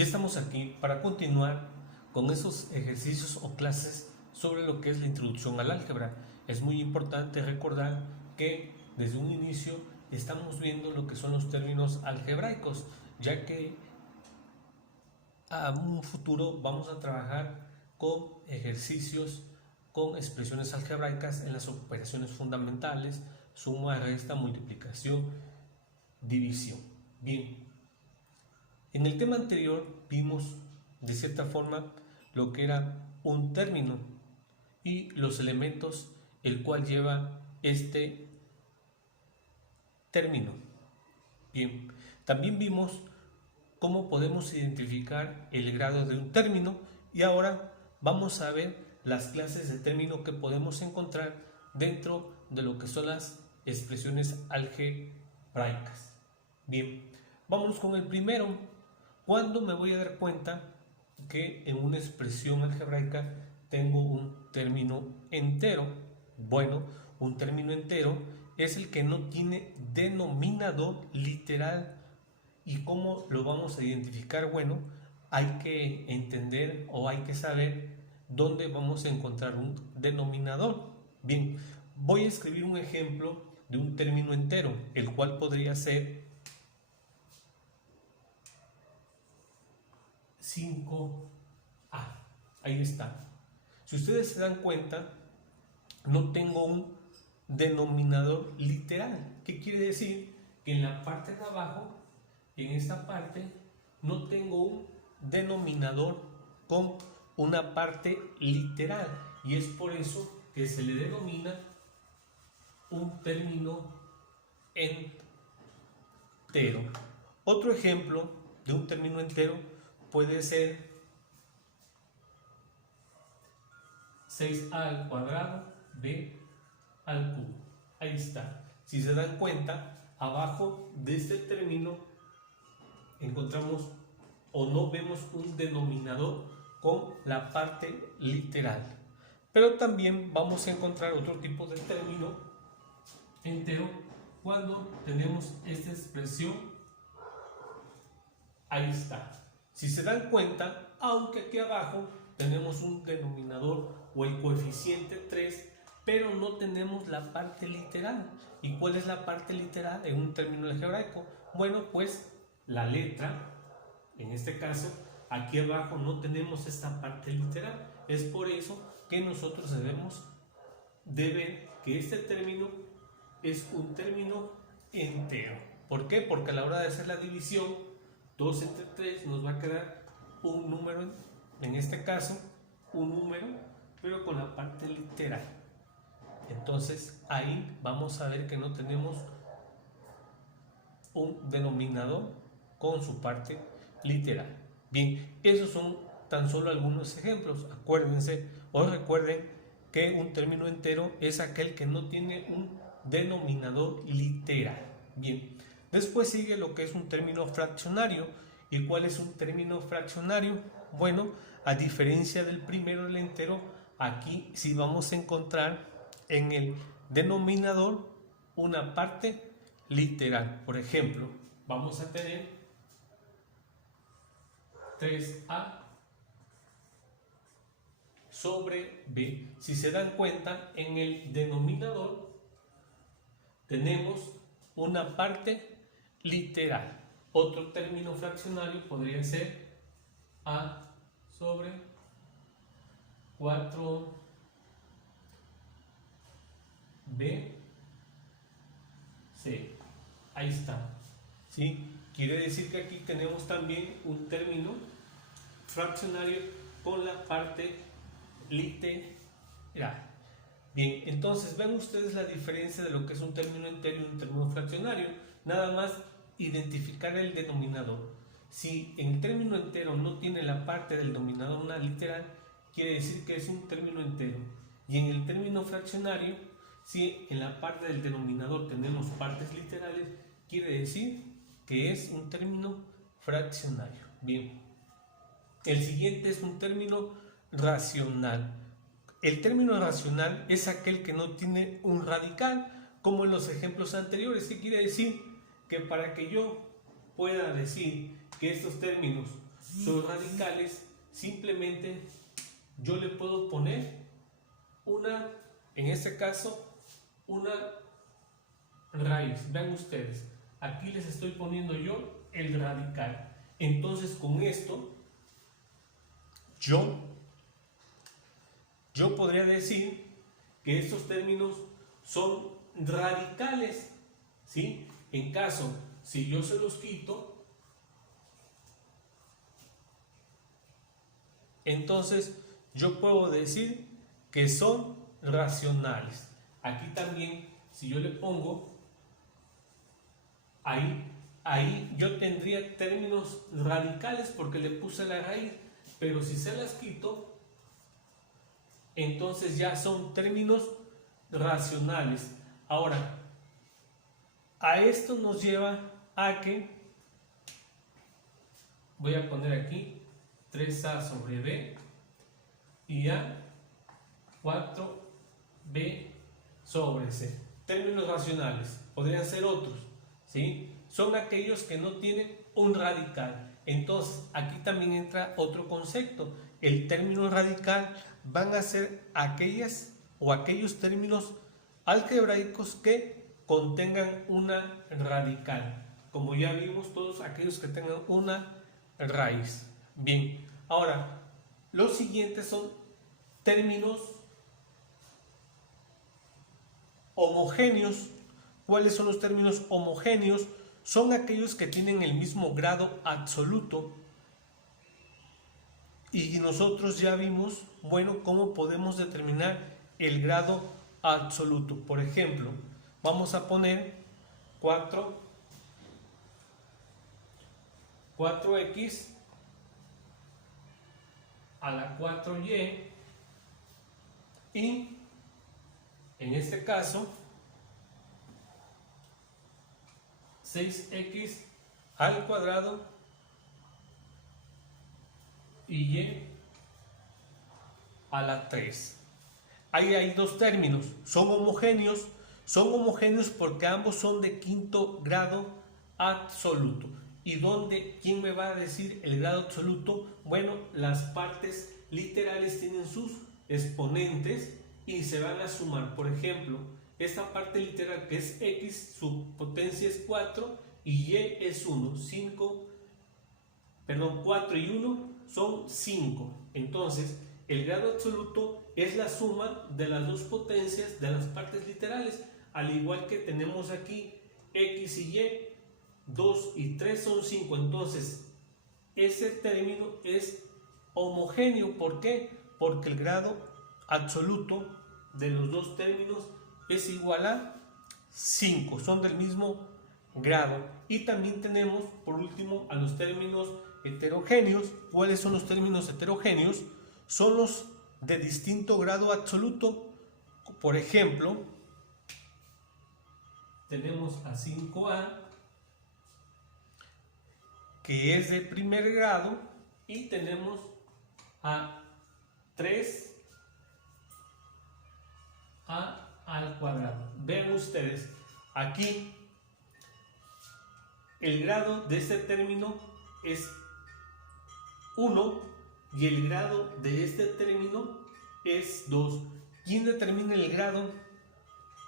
Ya estamos aquí para continuar con esos ejercicios o clases sobre lo que es la introducción al álgebra. Es muy importante recordar que desde un inicio estamos viendo lo que son los términos algebraicos, ya que a un futuro vamos a trabajar con ejercicios con expresiones algebraicas en las operaciones fundamentales, suma, resta, multiplicación, división. Bien, en el tema anterior vimos de cierta forma lo que era un término y los elementos el cual lleva este término. Bien, también vimos cómo podemos identificar el grado de un término y ahora vamos a ver las clases de término que podemos encontrar dentro de lo que son las expresiones algebraicas. Bien, vámonos con el primero. ¿Cuándo me voy a dar cuenta que en una expresión algebraica tengo un término entero? Bueno, un término entero es el que no tiene denominador literal. ¿Y cómo lo vamos a identificar? Bueno, hay que entender o hay que saber dónde vamos a encontrar un denominador. Bien, voy a escribir un ejemplo de un término entero, el cual podría ser 5a. Ahí está. Si ustedes se dan cuenta, no tengo un denominador literal. ¿Qué quiere decir? Que en la parte de abajo, en esta parte, no tengo un denominador con una parte literal. Y es por eso que se le denomina un término entero. Otro ejemplo de un término entero puede ser 6a al cuadrado b al cubo. Ahí está. Si se dan cuenta, abajo de este término encontramos o no vemos un denominador con la parte literal. Pero también vamos a encontrar otro tipo de término entero cuando tenemos esta expresión. Ahí está. Si se dan cuenta, aunque aquí abajo tenemos un denominador o el coeficiente 3, pero no tenemos la parte literal. ¿Y cuál es la parte literal en un término algebraico? Bueno, pues la letra, en este caso, aquí abajo no tenemos esta parte literal. Es por eso que nosotros debemos de ver que este término es un término entero. ¿Por qué? Porque a la hora de hacer la división, 2 entre 3 nos va a quedar un número, en este caso, un número, pero con la parte literal. Entonces ahí vamos a ver que no tenemos un denominador con su parte literal. Bien, esos son tan solo algunos ejemplos. Acuérdense o recuerden que un término entero es aquel que no tiene un denominador literal. Bien, después sigue lo que es un término fraccionario. ¿Y cuál es un término fraccionario? Bueno, a diferencia del primero del entero, aquí sí vamos a encontrar en el denominador una parte literal. Por ejemplo, vamos a tener 3a sobre b. Si se dan cuenta, en el denominador tenemos una parte literal. Otro término fraccionario podría ser a sobre 4b, c. Ahí está. ¿Sí? Quiere decir que aquí tenemos también un término fraccionario con la parte literal. Bien, entonces ven ustedes la diferencia de lo que es un término entero y un término fraccionario. Nada más identificar el denominador. Si en el término entero no tiene la parte del denominador una literal, quiere decir que es un término entero. Y en el término fraccionario, si en la parte del denominador tenemos partes literales, quiere decir que es un término fraccionario. Bien, el siguiente es un término racional. El término racional es aquel que no tiene un radical, como en los ejemplos anteriores. ¿Qué quiere decir? Que para que yo pueda decir que estos términos son radicales, simplemente yo le puedo poner en este caso, una raíz. Vean ustedes, aquí les estoy poniendo yo el radical. Entonces con esto yo podría decir que estos términos son radicales, ¿sí? En caso, si yo se los quito, entonces yo puedo decir que son racionales. Aquí también, si yo le pongo ahí yo tendría términos radicales porque le puse la raíz, pero si se las quito, entonces ya son términos racionales. Ahora, a esto nos lleva a que voy a poner aquí 3a sobre b y a 4b sobre c. Términos racionales, podrían ser otros, ¿sí? Son aquellos que no tienen un radical. Entonces, aquí también entra otro concepto. El término radical van a ser aquellas o aquellos términos algebraicos que contengan una radical. Como ya vimos, todos aquellos que tengan una raíz. Bien, ahora, los siguientes son términos homogéneos. ¿Cuáles son los términos homogéneos? Son aquellos que tienen el mismo grado absoluto. Y nosotros ya vimos, bueno, cómo podemos determinar el grado absoluto. Por ejemplo, vamos a poner 4x a la 4y y en este caso 6x al cuadrado y y a la 3. Ahí hay dos términos, son homogéneos porque ambos son de quinto grado absoluto. ¿Y quién me va a decir el grado absoluto? Bueno, las partes literales tienen sus exponentes y se van a sumar. Por ejemplo, esta parte literal que es x, su potencia es 4 y y es 1. 4 y 1 son 5. Entonces, el grado absoluto es la suma de las dos potencias de las partes literales. Al igual que tenemos aquí x y y, 2 y 3 son 5. Entonces, ese término es homogéneo. ¿Por qué? Porque el grado absoluto de los dos términos es igual a 5. Son del mismo grado. Y también tenemos, por último, a los términos heterogéneos. ¿Cuáles son los términos heterogéneos? Son los de distinto grado absoluto. Por ejemplo, tenemos a 5a, que es de primer grado, y tenemos a 3a al cuadrado. Vean ustedes, aquí el grado de este término es 1 y el grado de este término es 2. ¿Quién determina el grado?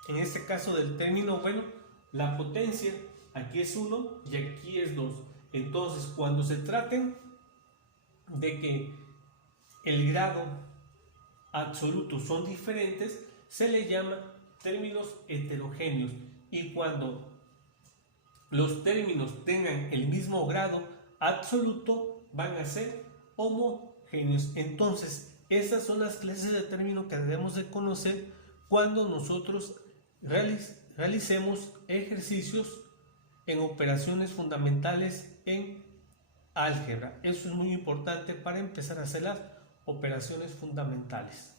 En este caso del término, bueno, la potencia, aquí es 1 y aquí es 2. Entonces, cuando se traten de que el grado absoluto son diferentes, se le llama términos heterogéneos. Y cuando los términos tengan el mismo grado absoluto, van a ser homogéneos. Entonces, esas son las clases de términos que debemos de conocer cuando nosotros realicemos ejercicios en operaciones fundamentales en álgebra. Eso es muy importante para empezar a hacer las operaciones fundamentales.